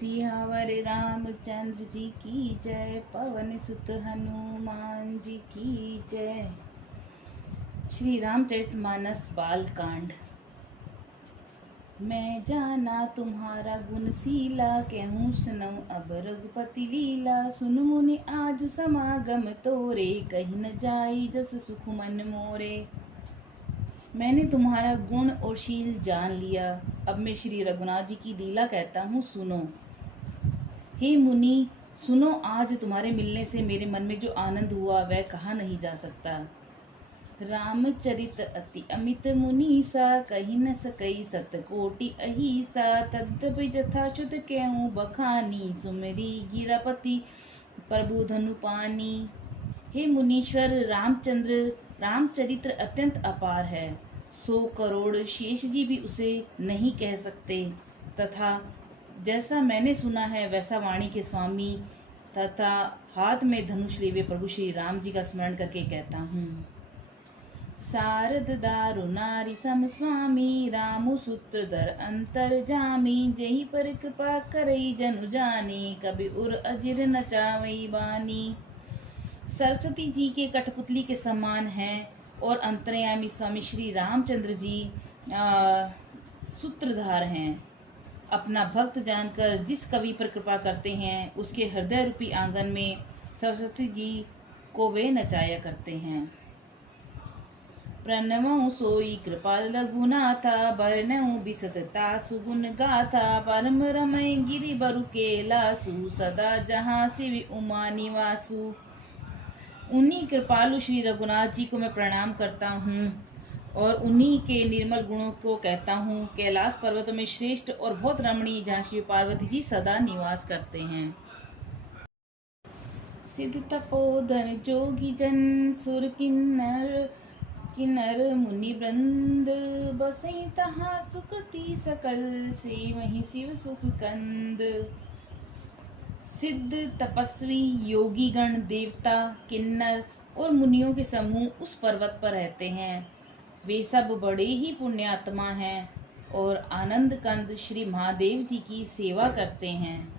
सियावर रामचंद्र जी की जय, पवन सुत हनुमान जी की जय। श्री रामचरितमानस बाल कांड। मैं जाना तुम्हारा गुणशीला, कहूँ सुनऊँ अब रघुपति लीला। सुन मुनि आज समागम तोरे, कहीं न जाई जस सुख मन मोरे। मैंने तुम्हारा गुण और शील जान लिया, अब मैं श्री रघुनाथ जी की लीला कहता हूँ, सुनो। हे मुनि सुनो, आज तुम्हारे मिलने से मेरे मन में जो आनंद हुआ वह कहा नहीं जा सकता। रामचरित अति अमित मुनीसा, कही न सकई सत कोटि अहिसा। तद्यपि यथाच्युत कहूँ बखानी, सुमरी गिरापति प्रभु धनु पानी। हे मुनीश्वर, रामचरित्र अत्यंत अपार है, 100 करोड़ शेष जी भी उसे नहीं कह सकते। तथा जैसा मैंने सुना है वैसा वाणी के स्वामी तथा हाथ में धनुष लिए प्रभु श्री राम जी का स्मरण करके कहता हूँ। सारद दारु नारी सम स्वामी, रामु सूत्रधर अंतर जामी। जही पर कृपा करई जनु जानी, कभी उर अजिर नचावई बानी। सरस्वती जी के कठपुतली के समान हैं और अंतर्यामी स्वामी श्री रामचंद्र जी सूत्रधार हैं। अपना भक्त जानकर जिस कवि पर कृपा करते हैं उसके हृदय रूपी आंगन में सरस्वती जी को वे नचाया करते हैं। प्रणवं सोई कृपाल रघुनाथा, बरनऊं बिसतता सुगुण गाथा। परम रमय गिरि बरु केलासु, सदा जहाँ शिव उमा निवासु। उन्हीं कृपालु श्री रघुनाथ जी को मैं प्रणाम करता हूँ और उन्हीं के निर्मल गुणों को कहता हूँ। कैलाश पर्वतों में श्रेष्ठ और बहुत रमणीय जहाँ शिव पार्वती जी सदा निवास करते हैं। सिद्ध तपोधन जोगी जन, सुर किन्नर मुनि वृंद। बसई तहाँ सुखती सकल, से वहीं शिव सुख कंद। सिद्ध तपस्वी योगी गण, देवता किन्नर और मुनियों के समूह उस पर्वत पर रहते हैं। वे सब बड़े ही पुण्यात्मा हैं और आनंद कंद श्री महादेव जी की सेवा करते हैं।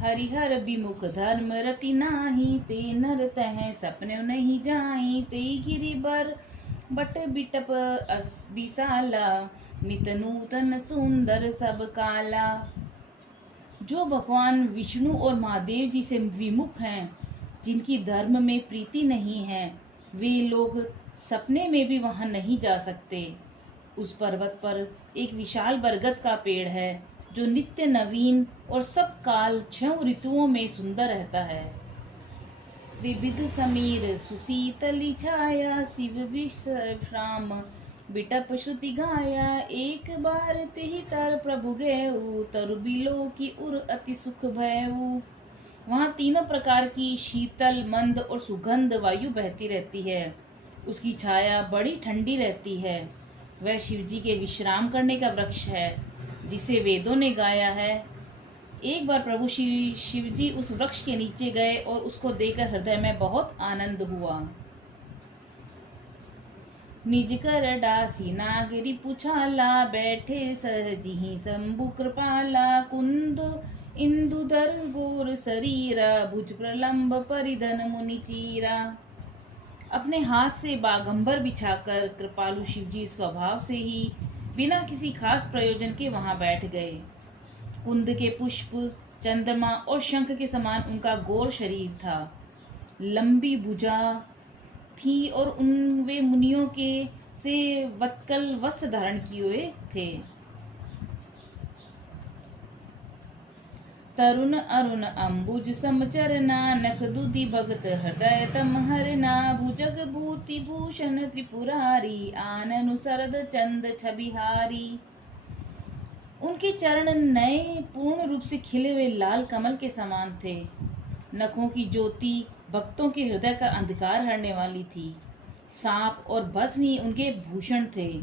हरिहर विमुख धर्म रति नाही, ते नर तह सपने नहीं जाई। ते गिरि बर बट बिटप विशाला, नित नूतन सुंदर सब काला। जो भगवान विष्णु और महादेव जी से विमुख हैं, जिनकी धर्म में प्रीति नहीं है, वे लोग सपने में भी वहां नहीं जा सकते। उस पर्वत पर एक विशाल बरगद का पेड़ है जो नित्य नवीन और सब काल 6 ऋतुओं में सुंदर रहता है। त्रिविध समीर सुशीतली छाया, शिव विश्राम बिटप श्रुति गाया। एक बार तेहि तर प्रभु गएऊ, तरु बिलो की उर अति सुख भयऊ। वहाँ तीनों प्रकार की शीतल मंद और सुगंध वायु बहती रहती है। उसकी छाया बड़ी ठंडी रहती है। वह शिवजी के विश्राम करने का वृक्ष है जिसे वेदों ने गाया है। एक बार प्रभु शिवजी उस वृक्ष के नीचे गए और उसको देखकर हृदय में बहुत आनंद हुआ। निज कर डासी नागरी पुछाला, बैठे सहजी शंभु कृपाला। कुंद इंदुधर गोर शरीरा, भुज प्रलंब परिधन मुनि चीरा। अपने हाथ से बागंबर बिछाकर कृपालु शिवजी स्वभाव से ही बिना किसी खास प्रयोजन के वहां बैठ गए। कुंद के पुष्प, चंद्रमा और शंख के समान उनका गौर शरीर था। लंबी भुजा थी और उन वे मुनियों के से वत्कल वस्त्र धारण किए हुए थे। तरुण अरुण अंबुज समचरना, नख दुधि भगत हृदय तम हरना। भुजग भूति भूषण त्रिपुरारी, आननु सरद चंद छबिहारी। उनके चरण नए पूर्ण रूप से खिले हुए लाल कमल के समान थे। नखों की ज्योति भक्तों के हृदय का अंधकार हरने वाली थी। सांप और भस्म ही उनके भूषण थे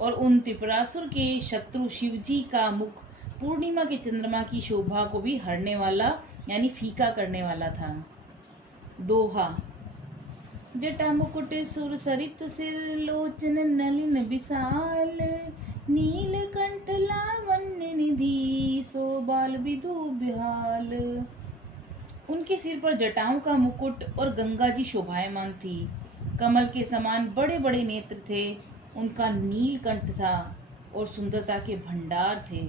और उन त्रिपुरासुर के शत्रु शिवजी का मुख पूर्णिमा के चंद्रमा की शोभा को भी हरने वाला यानी फीका करने वाला था। दोहा। जटा मुकुट सुर सरित सिर, लोचन नलिन विशाल। नीलकंठ लावण्य निधि, शोभ बाल विधु बिहाल। उनके सिर पर जटाओं का मुकुट और गंगा जी शोभायमान थी। कमल के समान बड़े बड़े नेत्र थे। उनका नीलकंठ था और सुंदरता के भंडार थे।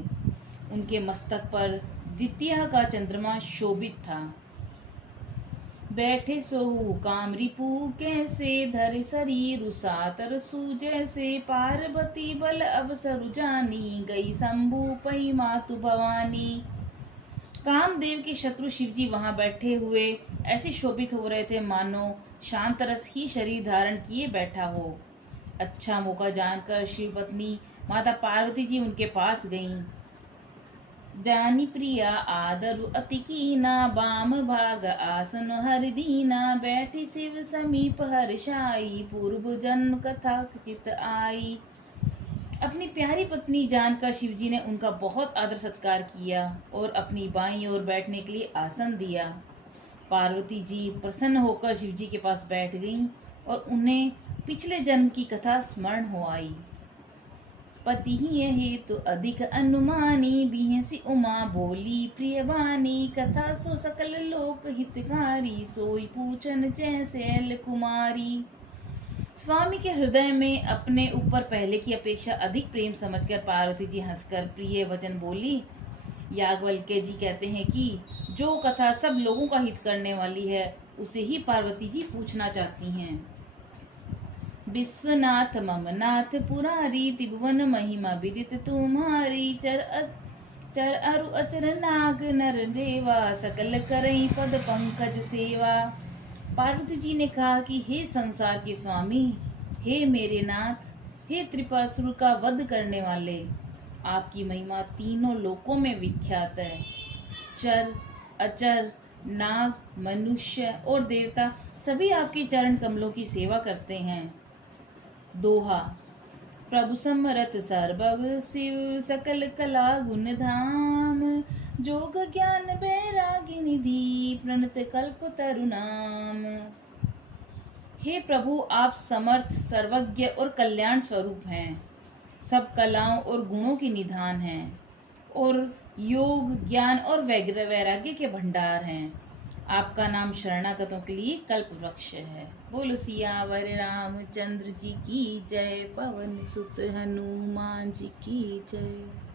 उनके मस्तक पर द्वितीया का चंद्रमा शोभित था। बैठे सोहु काम रिपु कैसे, धर शरीर सातर सु जैसे, पार्वती बल अवसरु जानी, गई शंभु पई मातु भवानी। कामदेव के शत्रु शिवजी वहां बैठे हुए ऐसे शोभित हो रहे थे मानो शांत रस ही शरीर धारण किए बैठा हो। अच्छा मौका जानकर शिव पत्नी माता पार्वती जी उनके पास गईं। जानी प्रिया आदरु अति कीना, बाम भाग आसन हर दीना, बैठी शिव समीप हर्षाई, पूर्व जन्म कथा चित आई। अपनी प्यारी पत्नी जानकर शिवजी ने उनका बहुत आदर सत्कार किया और अपनी बाईं ओर बैठने के लिए आसन दिया। पार्वती जी प्रसन्न होकर शिवजी के पास बैठ गईं और उन्हें पिछले जन्म की कथा स्मरण हो आई। पति ही हेतु अधिक अनुमानी, बिहसी उमा बोली प्रिय वाणी, कथा सो सकल लोक हितकारी, सोई पूछन जैसे कुमारी। स्वामी के हृदय में अपने ऊपर पहले की अपेक्षा अधिक प्रेम समझकर पार्वती जी हंसकर प्रिय वचन बोली। याज्ञवल्क्य जी कहते हैं कि जो कथा सब लोगों का हित करने वाली है उसे ही पार्वती जी पूछना चाहती हैं। विश्वनाथ ममनाथ पुरारी, त्रिभुवन महिमा विदित तुम्हारी, चर अरु अचर नाग नर देवा, सकल करई पद पंकज सेवा। पार्वती जी ने कहा कि हे संसार के स्वामी, हे मेरे नाथ, हे त्रिपुरासुर का वध करने वाले, आपकी महिमा तीनों लोकों में विख्यात है। चर, अचर, नाग, मनुष्य और देवता सभी आपके चरण कमलों की सेवा करते हैं। दोहा। प्रभु समरथ सर्वग शिव, सकल कला गुण धाम, जोग ज्ञान बैरागी निधि, प्रणत कल्प तरु नाम। हे प्रभु, आप समर्थ, सर्वज्ञ और कल्याण स्वरूप हैं, सब कलाओं और गुणों की निधान हैं और योग, ज्ञान और वैराग्य के भंडार हैं। आपका नाम शरणागतों के लिए कल्प वृक्ष है। बोलो सियावर रामचंद्र जी की जय, पवन सुत हनुमान जी की जय।